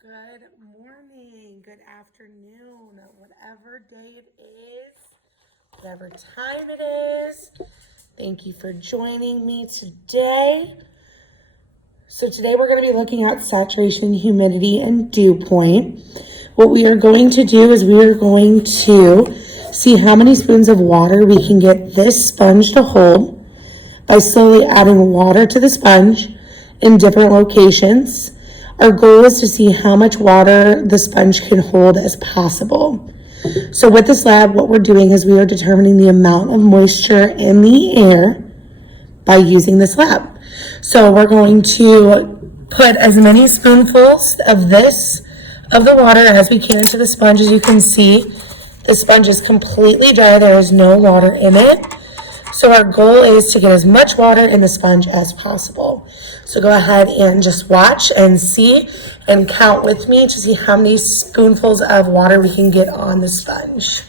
Good morning, good afternoon, whatever day it is, whatever time it is. Thank you for joining me today. So today we're going to be looking at saturation, humidity, and dew point. What we are going to do is we are going to see how many spoons of water we can get this sponge to hold by slowly adding water to the sponge in different locations. Our goal is to see how much water the sponge can hold as possible. So with this lab, what we're doing is we are determining the amount of moisture in the air by using this lab. So we're going to put as many spoonfuls of the water as we can into the sponge. As you can see, the sponge is completely dry. There is no water in it. So our goal is to get as much water in the sponge as possible. So go ahead and just watch and see and count with me to see how many spoonfuls of water we can get on the sponge.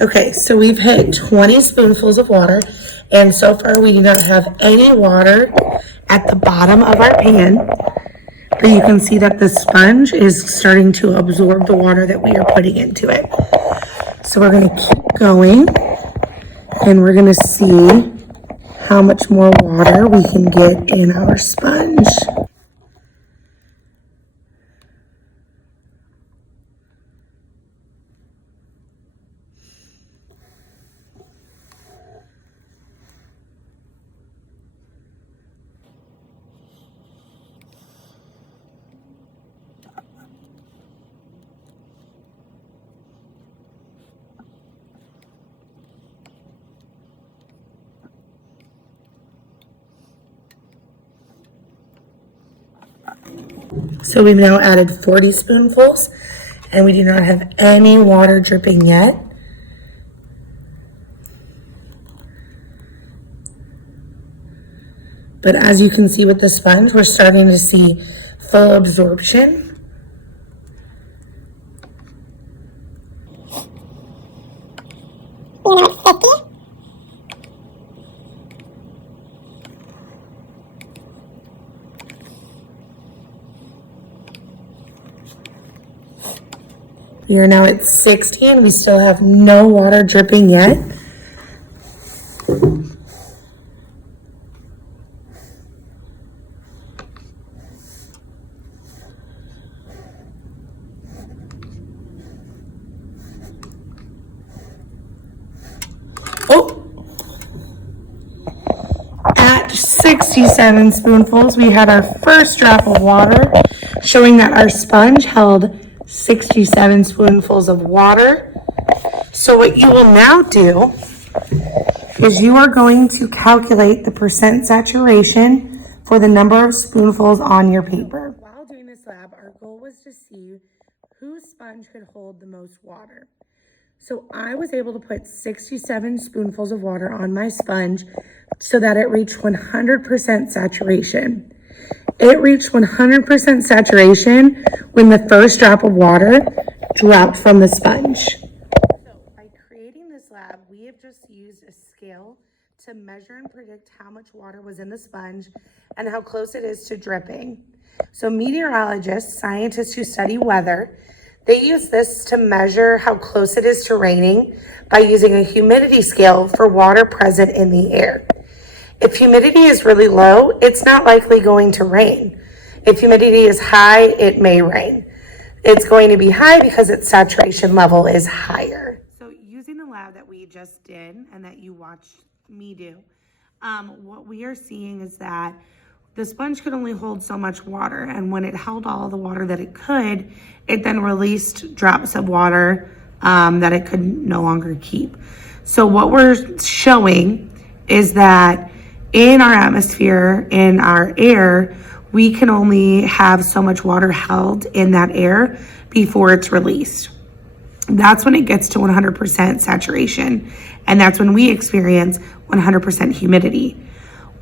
Okay, so we've hit 20 spoonfuls of water, and so far we do not have any water at the bottom of our pan. But you can see that the sponge is starting to absorb the water that we are putting into it. So we're going to keep going, and we're going to see how much more water we can get in our sponge. So we've now added 40 spoonfuls, and we do not have any water dripping yet. But as you can see with the sponge, we're starting to see full absorption. We are now at 60 and we still have no water dripping yet. At 67 spoonfuls, we had our first drop of water, showing that our sponge held 67 spoonfuls of water. So what you will now do is you are going to calculate the percent saturation for the number of spoonfuls on your paper. While doing this lab, our goal was to see whose sponge could hold the most water. So I was able to put 67 spoonfuls of water on my sponge so that it reached 100% saturation. It reached 100% saturation when the first drop of water dropped from the sponge. So by creating this lab, we have just used a scale to measure and predict how much water was in the sponge and how close it is to dripping. So meteorologists, scientists who study weather, they use this to measure how close it is to raining by using a humidity scale for water present in the air. If humidity is really low, it's not likely going to rain. If humidity is high, it may rain. It's going to be high because its saturation level is higher. So using the lab that we just did and that you watched me do, what we are seeing is that the sponge could only hold so much water, and when it held all the water that it could, it then released drops of water that it could no longer keep. So what we're showing is that in our atmosphere, in our air, we can only have so much water held in that air before it's released. That's when it gets to 100% saturation, and that's when we experience 100% humidity.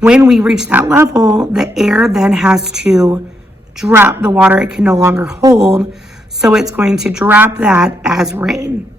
When we reach that level, the air then has to drop the water it can no longer hold, so it's going to drop that as rain.